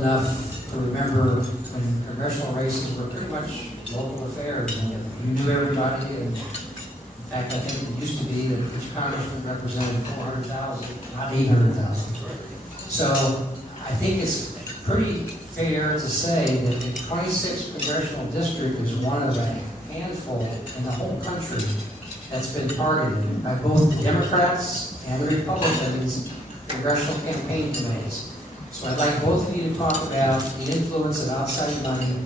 enough to remember when congressional races were pretty much local affairs, and you knew everybody. And in fact, I think it used to be that each congressman represented 400,000, not 800,000. So I think it's pretty fair to say that the 26th congressional district is one of a handful in the whole country that's been targeted by both the Democrats and the Republicans' congressional campaign committees. So I'd like both of you to talk about the influence of outside money,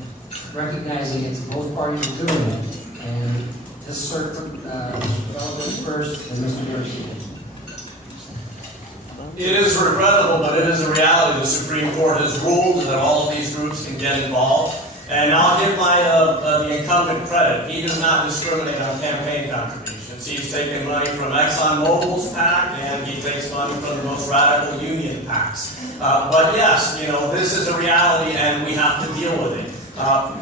recognizing it's both parties are doing it, and this circuit, Mr. first, and Mr. Garcia. It is regrettable, but it is a reality. The Supreme Court has ruled that all of these groups can get involved. And I'll give the incumbent credit. He does not discriminate on campaign contributions. He's taken money from ExxonMobil's PAC, and he takes money from the most radical union PACs. But yes, you know, this is a reality, and we have to deal with it.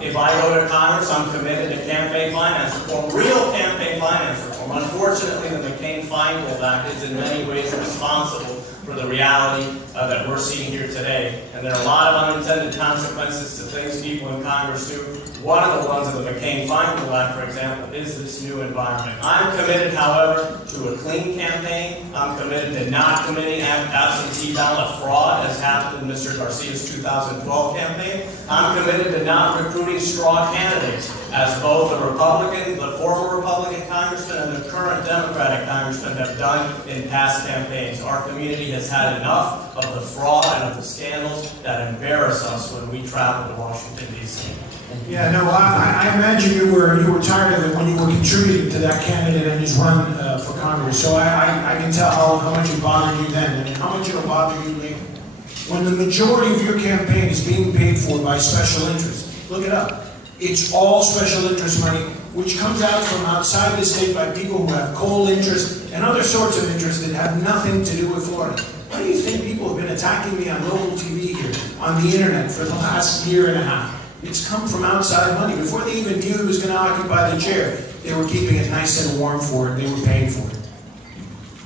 If I go to Congress, I'm committed to campaign finance reform, real campaign finance reform. Unfortunately, the McCain-Feingold Act is in many ways responsible for the reality that we're seeing here today. And there are a lot of unintended consequences to things people in Congress do. One of the ones of the McCain-Feingold Act, for example, is this new environment. I'm committed, however, to a clean campaign. I'm committed to not committing absentee ballot fraud, as happened in Mr. Garcia's 2012 campaign. I'm committed to not recruiting straw candidates, as both the Republican, the former Republican congressman, and the current Democratic congressman have done in past campaigns. Our community has had enough of the fraud and of the scandals that embarrass us when we travel to Washington, D.C. Yeah, no, I imagine you were tired of it when you were contributing to that candidate and his run for Congress. So I can tell how much it bothered you then and how much it'll bother you later. When the majority of your campaign is being paid for by special interests, look it up. It's all special interest money, which comes out from outside the state by people who have coal interests and other sorts of interests that have nothing to do with Florida. Why do you think people have been attacking me on local TV here, on the internet, for the last year and a half? It's come from outside money. Before they even knew who was going to occupy the chair, they were keeping it nice and warm for it. They were paying for it.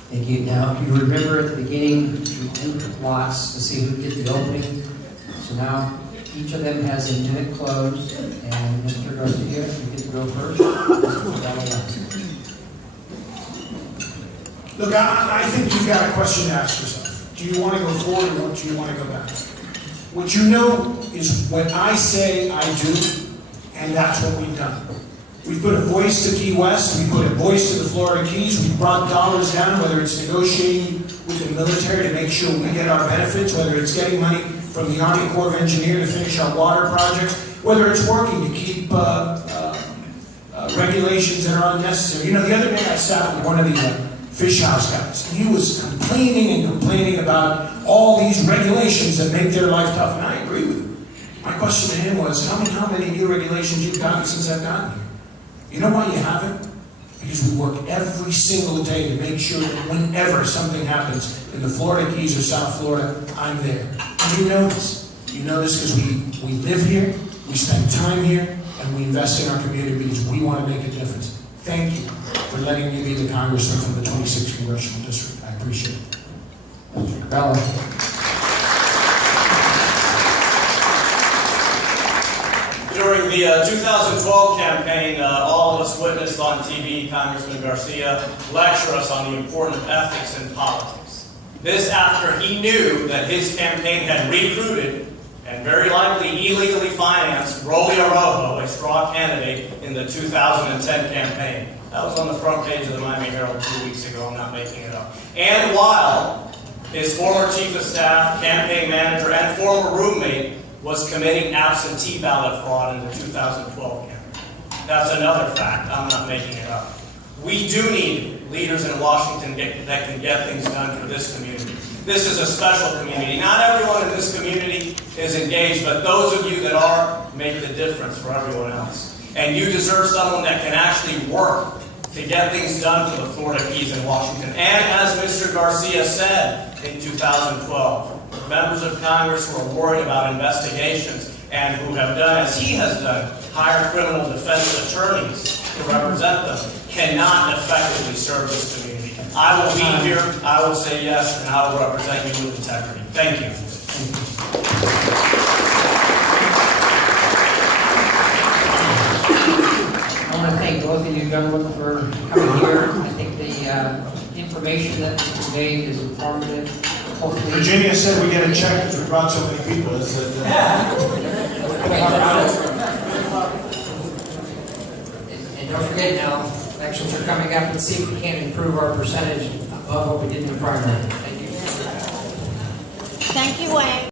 Thank you. Now, if you remember at the beginning, we took lots to see who would get the opening. So now, each of them has a minute closed, and Mr. Garcia, you get to go first. Look, I think you've got a question to ask yourself. Do you want to go forward or do you want to go back? What you know is what I say I do, and that's what we've done. We put a voice to Key West, we put a voice to the Florida Keys, we brought dollars down, whether it's negotiating with the military to make sure we get our benefits, whether it's getting money from the Army Corps of Engineers to finish our water projects, whether it's working to keep regulations that are unnecessary. You know, the other day I sat with one of the fish house guys, and he was complaining about all these regulations that make their life tough, and I agree with him. My question to him was, tell me how many new regulations you've gotten since I've gotten here. You know why you haven't? Because we work every single day to make sure that whenever something happens in the Florida Keys or South Florida, I'm there. And you know this. You know this because we live here, we spend time here, and we invest in our community because we want to make a difference. Thank you for letting me be the congressman from the 26th Congressional District. I appreciate it. Mr. Cabela. During the 2012 campaign, all of us witnessed on TV Congressman Garcia lecture us on the importance of ethics in politics. This after he knew that his campaign had recruited and very likely illegally financed Rolly Araujo, a straw candidate, in the 2010 campaign. That was on the front page of the Miami Herald 2 weeks ago, I'm not making it up. And while his former chief of staff, campaign manager, and former roommate was committing absentee ballot fraud in the 2012 campaign. That's another fact, I'm not making it up. We do need leaders in Washington that can get things done for this community. This is a special community. Not everyone in this community is engaged, but those of you that are make the difference for everyone else. And you deserve someone that can actually work to get things done for the Florida Keys in Washington. And as Mr. Garcia said in 2012, members of Congress who are worried about investigations and who have done, as he has done, hire criminal defense attorneys to represent them, cannot effectively serve this community. I will be here, I will say yes, and I will represent you with integrity. Thank you. both of you gentlemen for coming here. I think the information that was conveyed is informative. Hopefully, Virginia said we get a check because we brought so many people. It's, and don't forget now, elections are coming up. Let's see if we can improve our percentage above what we did in the primary. Thank you. Thank you, Wayne.